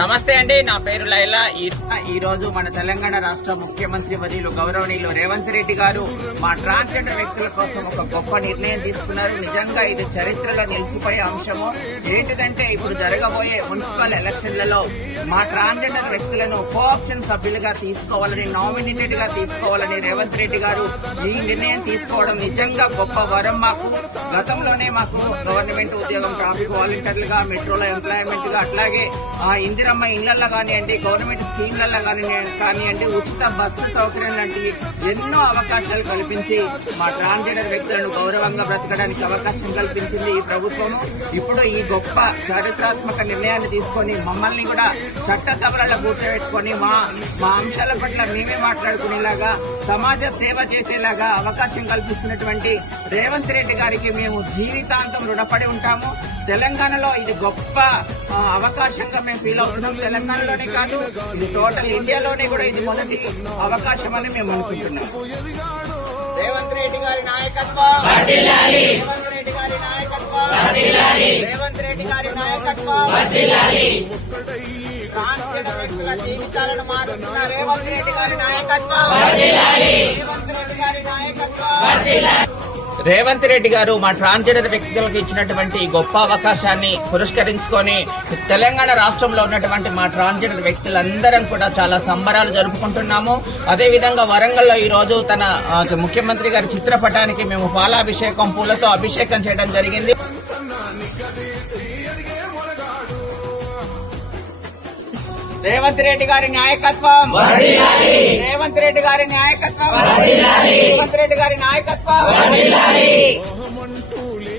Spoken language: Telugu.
నమస్తే అండి, నా పేరు లైలా. ఈ రోజు మన తెలంగాణ రాష్ట్ర ముఖ్యమంత్రి వర్యులు గౌరవనీయులు రేవంత్ రెడ్డి గారు మా ట్రాన్స్జెండర్ వ్యక్తుల కోసం ఒక గొప్ప నిర్ణయం తీసుకున్నారు. నిజంగా ఇది చరిత్రలో నిలిచిపోయే అంశము. ఏంటిదంటే ఇప్పుడు జరగబోయే మున్సిపల్ ఎలక్షన్లలో మా ట్రాన్స్జెండర్ వ్యక్తులను కోఆప్షన్ సభ్యులుగా తీసుకోవాలని, నామినేటెడ్ గా తీసుకోవాలని రేవంత్ రెడ్డి గారు ఈ నిర్ణయం తీసుకోవడం నిజంగా గొప్ప వరం మాకు. గతంలోనే మాకు గవర్నమెంట్ ఉద్యోగం, ట్రాఫిక్ వాలంటీర్లుగా, మెట్రోలో ఎంప్లాయ్మెంట్ గా, అట్లాగే ఇందిరమ్మ ఇళ్లలో కానివ్వండి, గవర్నమెంట్ స్కీమ్లలో కానివ్వండి, ఉచిత బస్సు సౌకర్యం లాంటి ఎన్నో అవకాశాలు కల్పించి మా ట్రాన్స్జెండర్ వ్యక్తులను గౌరవంగా బ్రతకడానికి అవకాశం కల్పించింది ఈ ప్రభుత్వం. ఇప్పుడు ఈ గొప్ప చారిత్రాత్మక నిర్ణయాన్ని తీసుకొని మమ్మల్ని కూడా చట్టసభలలో కూర్చోబెట్టుకొని మా అంశాల పట్ల మేమే మాట్లాడుకునేలాగా, సమాజ సేవ చేసేలాగా అవకాశం కల్పిస్తున్నటువంటి రేవంత్ రెడ్డి గారికి మేము జీవితాంతం రుణపడి ఉంటాము. తెలంగాణలో ఇది గొప్ప అవకాశంగా మేము ఫీల్ అవుతున్నాం. తెలంగాణలోనే కాదు, ఇది టోటల్ ఇండియాలోనే కూడా ఇది మొదటి అవకాశం అని మేము అనుకుంటున్నాం. రేవంత్ రెడ్డి గారి నాయకత్వం, రేవంత్ రెడ్డి గారి నాయకత్వం, రేవంత్ రెడ్డి గారి నాయకత్వం, ట్రాన్స్జెండర్ వ్యక్తుల జీవితాలను మారుతున్న రేవంత్ రెడ్డి గారి నాయకత్వం, రేవంత్ రెడ్డి గారి నాయకత్వం. రేవంత్ రెడ్డి గారు మా ట్రాన్స్జెండర్ వ్యక్తులకు ఇచ్చినటువంటి గొప్ప అవకాశాన్ని పురస్కరించుకొని తెలంగాణ రాష్ట్రంలో ఉన్నటువంటి మా ట్రాన్స్జెండర్ వ్యక్తులందరం కూడా చాలా సంబరాలు జరుపుకుంటున్నాము. అదేవిధంగా వరంగల్లో ఈ రోజు తన ముఖ్యమంత్రి గారి చిత్రపటానికి మేము పాలాభిషేకం, పూలతో అభిషేకం చేయడం జరిగింది. రేవంత్ రెడ్డి గారి నాయకత్వం, రేవంత్ రెడ్డి గారి నాయకత్వం, రేవంత్ రెడ్డి గారి నాయకత్వం.